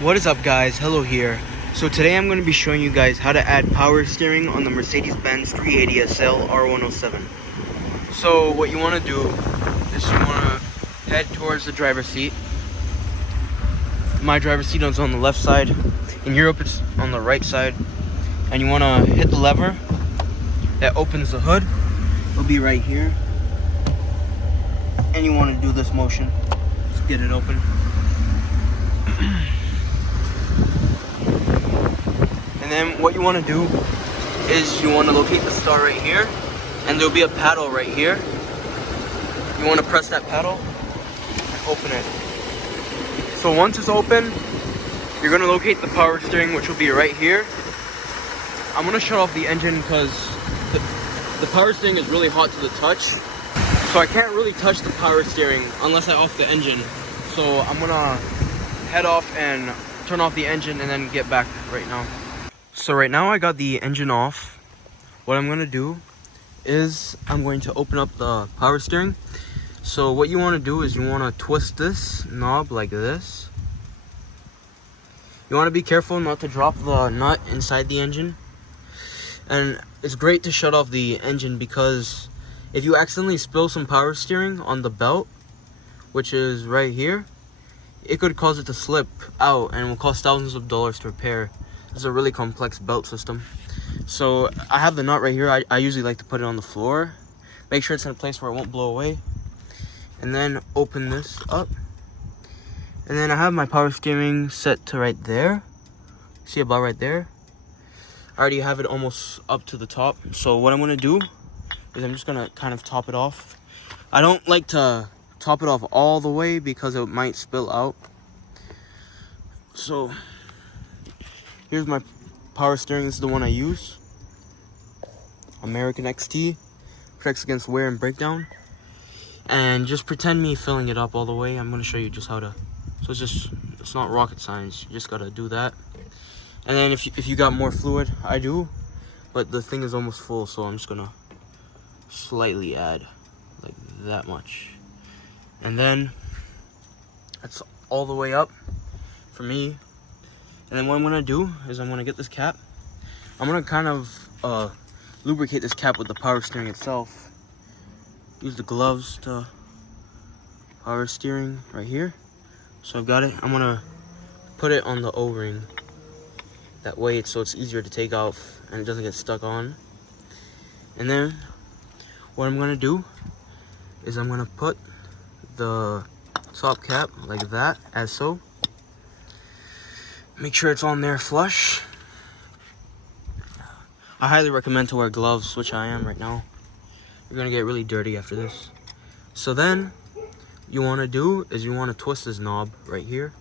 What is up, guys? Hello here. So today I'm going to be showing you guys how to add power steering on the Mercedes Benz 350SL R107. So what you want to do is you want to head towards the driver's seat. My driver's seat is on the left side. In Europe it's on the right side. And you want to hit the lever that opens the hood. It'll be right here. And you want to do this motion to get it open. And then what you want to do is you want to locate the star right here, and there'll be a paddle right here. You want to press that paddle and open it. So once it's open, you're going to locate the power steering, which will be right here. I'm going to shut off the engine because the power steering is really hot to the touch. So I can't really touch the power steering unless I off the engine. So I'm going to head off and turn off the engine and then get back right now. So right now I got the engine off. What I'm going to do is I'm going to open up the power steering. So what you want to do is you want to twist this knob like this. You want to be careful not to drop the nut inside the engine. And it's great to shut off the engine because if you accidentally spill some power steering on the belt, which is right here, it could cause it to slip out and will cost thousands of dollars to repair. It's a really complex belt system. So I have the nut right here. I usually like to put it on the floor. Make sure it's in a place where it won't blow away. And then open this up. And then I have my power steering set to right there. See about right there? I already have it almost up to the top. So what I'm going to do is I'm just going to kind of top it off. I don't like to top it off all the way because it might spill out. So here's my power steering. This is the one I use. American XT. Protects against wear and breakdown. And just pretend me filling it up all the way. I'm going to show you just how to. So it's not rocket science. You just got to do that. And then if you got more fluid, I do. But the thing is almost full, so I'm just going to slightly add like that much. And then that's all the way up for me. And then what I'm going to do is I'm going to get this cap. I'm going to kind of lubricate this cap with the power steering itself. Use the gloves to power steering right here. So I've got it. I'm going to put it on the O-ring. That way it's easier to take off and it doesn't get stuck on. And then what I'm going to do is I'm going to put the top cap like that, as so. Make sure it's on there flush. I highly recommend to wear gloves, which I am right now. You're gonna get really dirty after this. So then, you wanna do is you wanna twist this knob right here.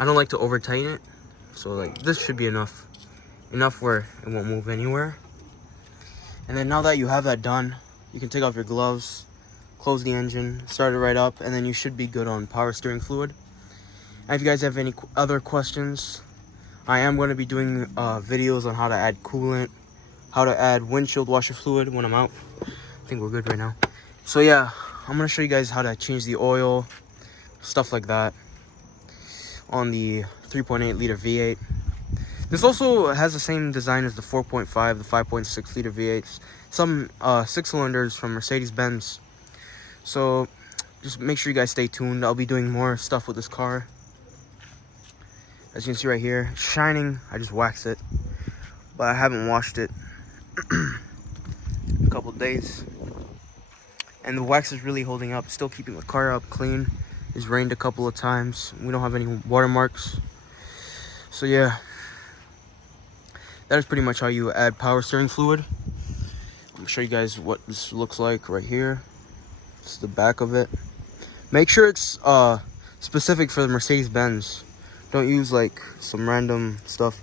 I don't like to over tighten it, so like this should be enough where it won't move anywhere. And then now that you have that done, you can take off your gloves, close the engine, start it right up, and then you should be good on power steering fluid. And if you guys have any other questions, I am going to be doing videos on how to add coolant, how to add windshield washer fluid when I'm out. I think we're good right now. So yeah, I'm going to show you guys how to change the oil, stuff like that, on the 3.8 liter V8. This also has the same design as the 4.5, the 5.6 liter V8s. Some 6 cylinders from Mercedes Benz. So just make sure you guys stay tuned. I'll be doing more stuff with this car. As you can see right here, shining. I just waxed it, but I haven't washed it in a couple of days. And the wax is really holding up, still keeping the car up clean. It's rained a couple of times. We don't have any watermarks. So yeah, that is pretty much how you add power steering fluid. I'm gonna show you guys what this looks like right here. It's the back of it. Make sure it's specific for the Mercedes Benz. Don't use like some random stuff.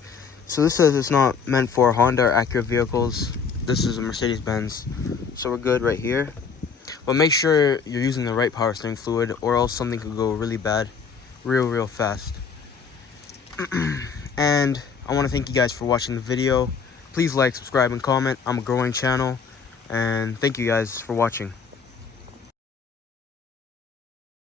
So this says it's not meant for Honda or Acura vehicles. This is a Mercedes Benz. So we're good right here. But make sure you're using the right power steering fluid, or else something could go really bad real fast. And I want to thank you guys for watching the video. Please like, subscribe, and comment. I'm a growing channel. And thank you guys for watching.